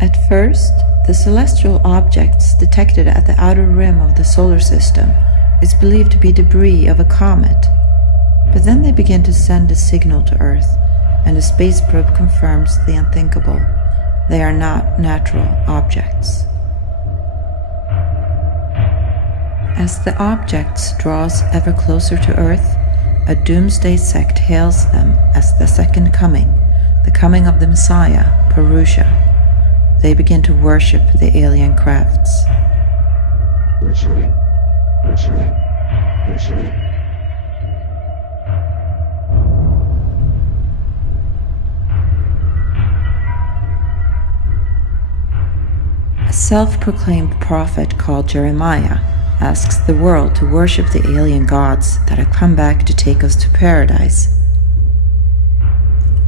At first, the celestial objects detected at the outer rim of the solar system is believed to be debris of a comet, but then they begin to send a signal to Earth, and the space probe confirms the unthinkable. They are not natural objects. As the objects draws ever closer to Earth, a doomsday sect hails them as the second coming, the coming of the Messiah, Purusha. They begin to worship the alien crafts. A self-proclaimed prophet called Jeremiah asks the world to worship the alien gods that have come back to take us to paradise.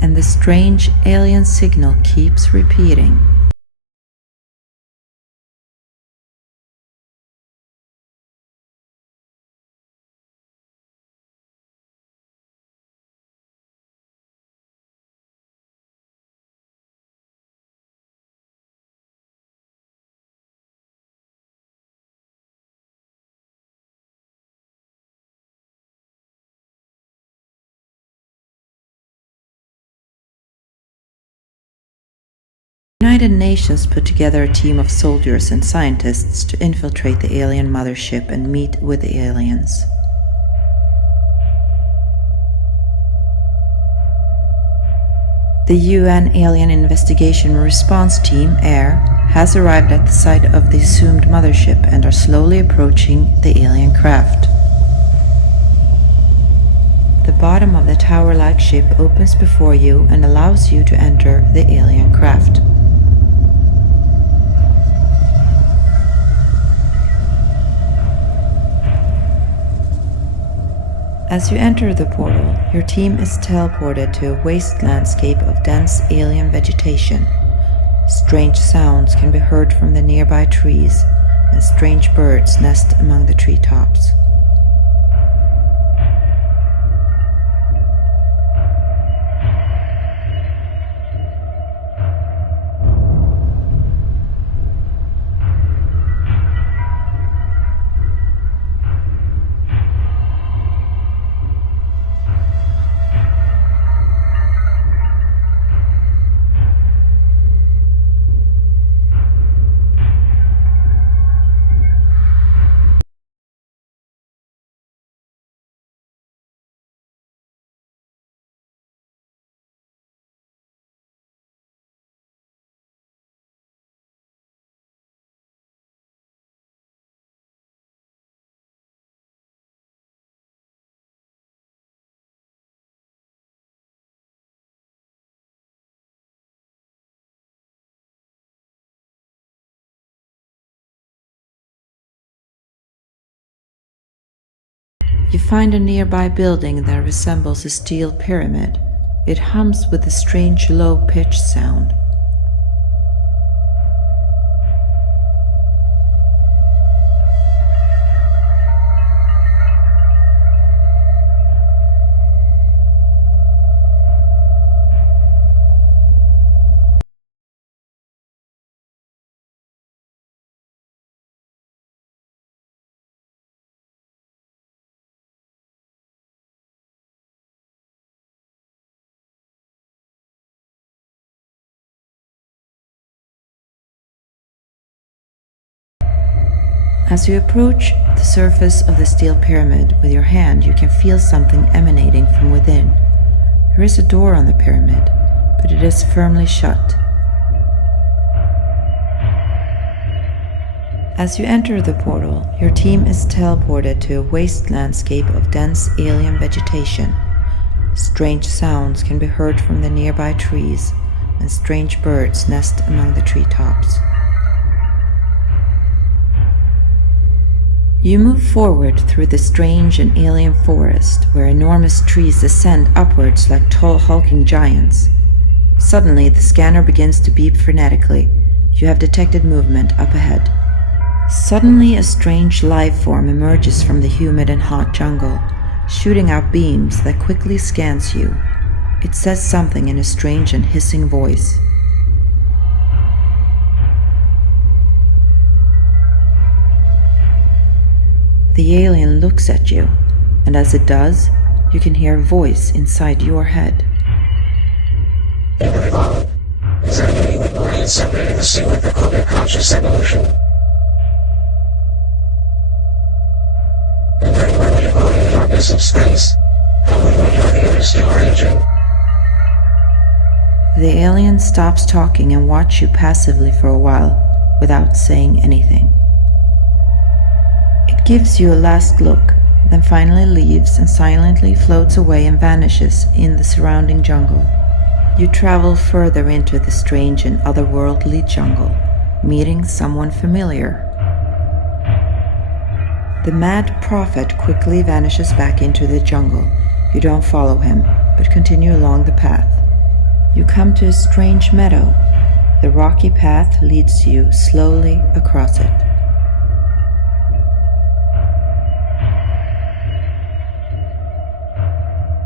And the strange alien signal keeps repeating. The United Nations put together a team of soldiers and scientists to infiltrate the alien mothership and meet with the aliens. The UN Alien Investigation Response Team, AIR, has arrived at the site of the assumed mothership and are slowly approaching the alien craft. The bottom of the tower-like ship opens before you and allows you to enter the alien craft. As you enter the portal, your team is teleported to a waste landscape of dense alien vegetation. Strange sounds can be heard from the nearby trees, and strange birds nest among the treetops. You find a nearby building that resembles a steel pyramid. It hums with a strange low-pitched sound. As you approach the surface of the steel pyramid with your hand, you can feel something emanating from within. There is a door on the pyramid, but it is firmly shut. As you enter the portal, your team is teleported to a waste landscape of dense alien vegetation. Strange sounds can be heard from the nearby trees, and strange birds nest among the treetops. You move forward through the strange and alien forest, where enormous trees ascend upwards like tall hulking giants. Suddenly, the scanner begins to beep frenetically. You have detected movement up ahead. Suddenly, a strange life form emerges from the humid and hot jungle, shooting out beams that quickly scans you. It says something in a strange and hissing voice. The alien looks at you, and as it does, you can hear a voice inside your head. Is there any with brain separating the sea with the clear conscious evolution? And then when we evolve from this of space, how will we know the industry origin? The alien stops talking and watches you passively for a while, without saying anything. It gives you a last look, then finally leaves and silently floats away and vanishes in the surrounding jungle. You travel further into the strange and otherworldly jungle, meeting someone familiar. The mad prophet quickly vanishes back into the jungle. You don't follow him, but continue along the path. You come to a strange meadow. The rocky path leads you slowly across it.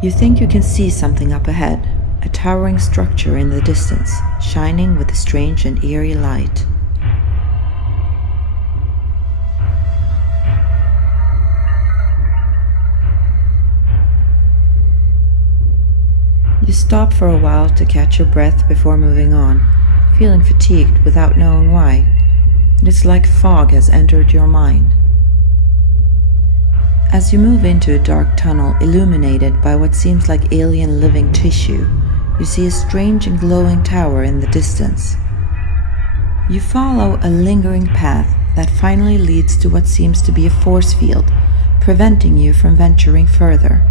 You think you can see something up ahead, a towering structure in the distance, shining with a strange and eerie light. You stop for a while to catch your breath before moving on, feeling fatigued without knowing why. It's like fog has entered your mind. As you move into a dark tunnel illuminated by what seems like alien living tissue, you see a strange and glowing tower in the distance. You follow a lingering path that finally leads to what seems to be a force field, preventing you from venturing further.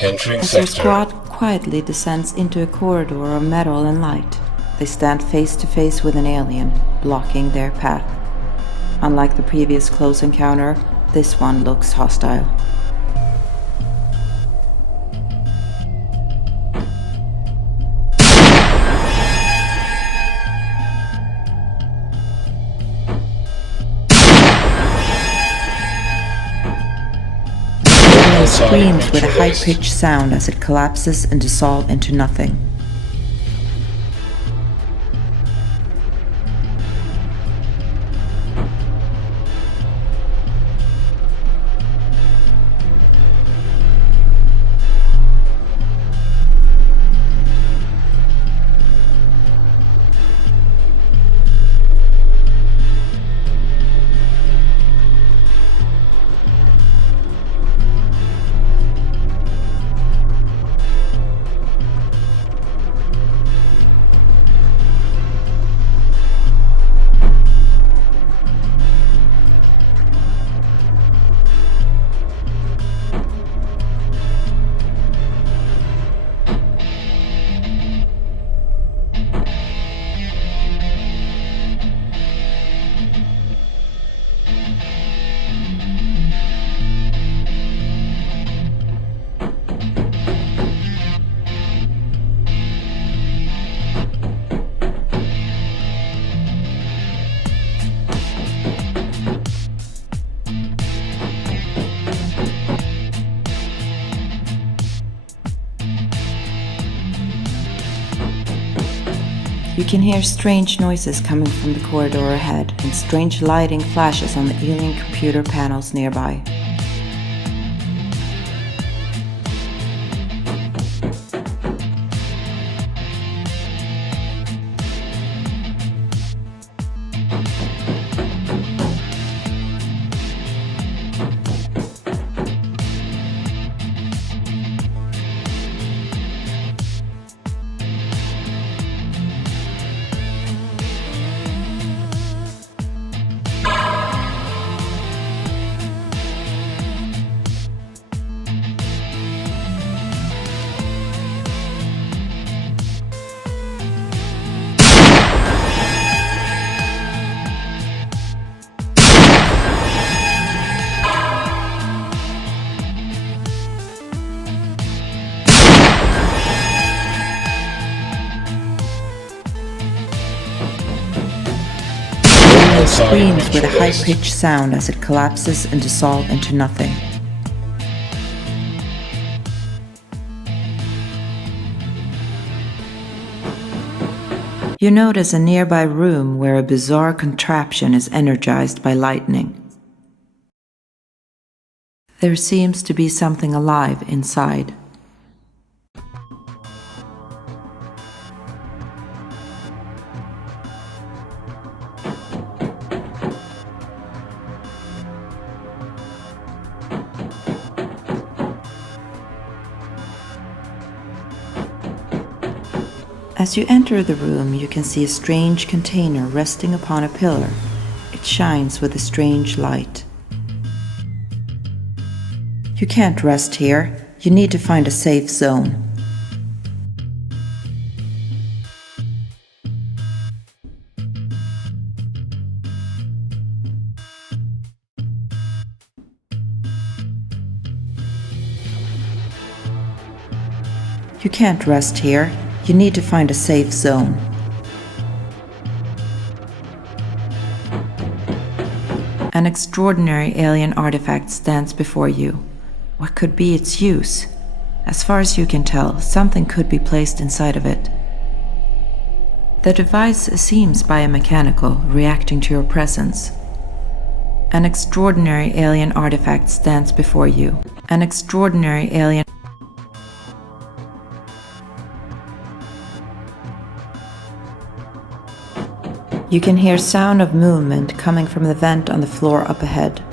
Entering As your sector. squad quietly descends into a corridor of metal and light, they stand face to face with an alien, blocking their path. Unlike the previous close encounter, this one looks hostile. It screams with a high-pitched sound as it collapses and dissolves into nothing. You can hear strange noises coming from the corridor ahead, and strange lighting flashes on the alien computer panels nearby. screams with a high-pitched sound as it collapses and dissolves into nothing. You notice a nearby room where a bizarre contraption is energized by lightning. There seems to be something alive inside. As you enter the room, you can see a strange container resting upon a pillar. It shines with a strange light. You can't rest here. You need to find a safe zone. You can't rest here. You need to find a safe zone. An extraordinary alien artifact stands before you. What could be its use? As far as you can tell, something could be placed inside of it. The device seems biomechanical, reacting to your presence. An extraordinary alien artifact stands before you. An extraordinary alien. You can hear sound of movement coming from the vent on the floor up ahead.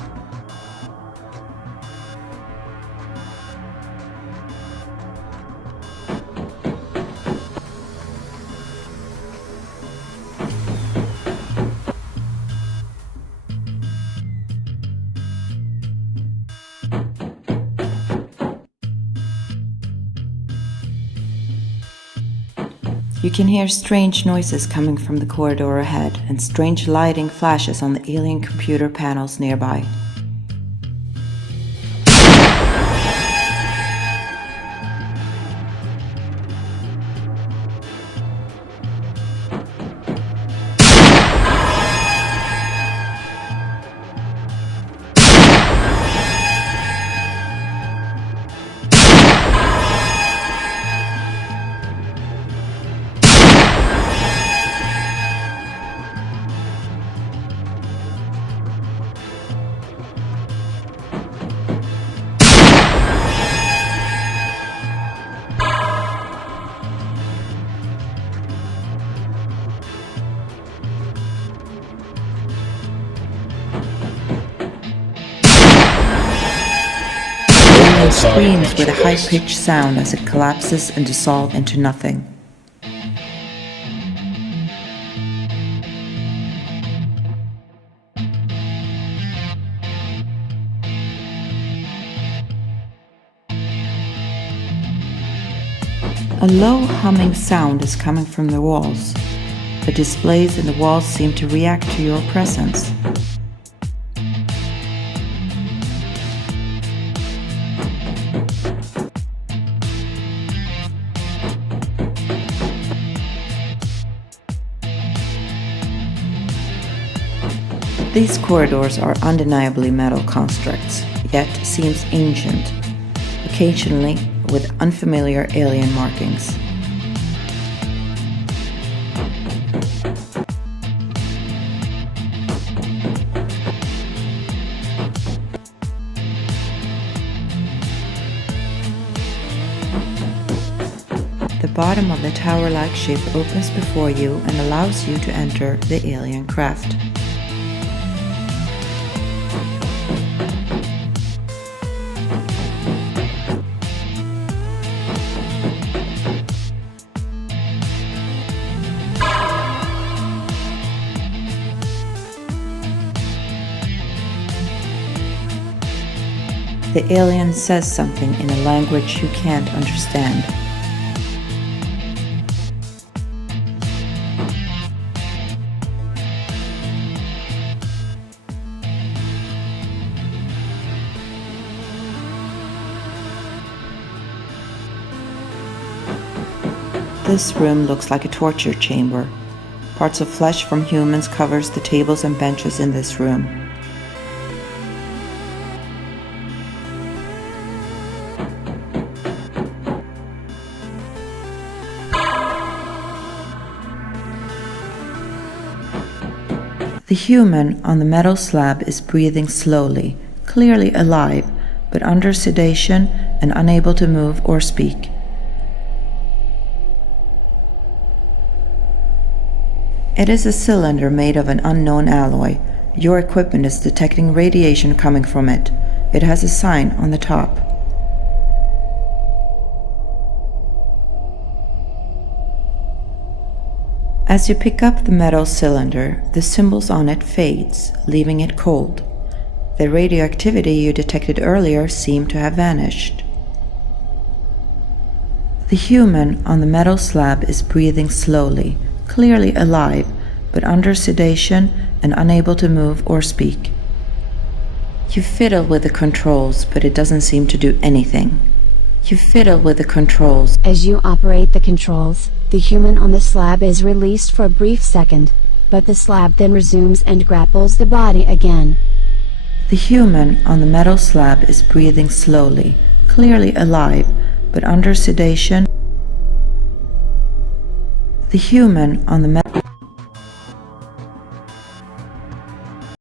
You can hear strange noises coming from the corridor ahead, and strange lighting flashes on the alien computer panels nearby. It screams with a high-pitched sound as it collapses and dissolves into nothing. A low humming sound is coming from the walls. The displays in the walls seem to react to your presence. These corridors are undeniably metal constructs, yet seems ancient, occasionally with unfamiliar alien markings. The bottom of the tower-like ship opens before you and allows you to enter the alien craft. The alien says something in a language you can't understand. This room looks like a torture chamber. Parts of flesh from humans covers the tables and benches in this room. The human on the metal slab is breathing slowly, clearly alive, but under sedation and unable to move or speak. It is a cylinder made of an unknown alloy. Your equipment is detecting radiation coming from it. It has a sign on the top. As you pick up the metal cylinder, the symbols on it fades, leaving it cold. The radioactivity you detected earlier seemed to have vanished. The human on the metal slab is breathing slowly, clearly alive, but under sedation and unable to move or speak. You fiddle with the controls, but it doesn't seem to do anything. You fiddle with the controls. As you operate the controls, the human on the slab is released for a brief second, but the slab then resumes and grapples the body again. The human on the metal slab is breathing slowly, clearly alive, but under sedation. The human on the metal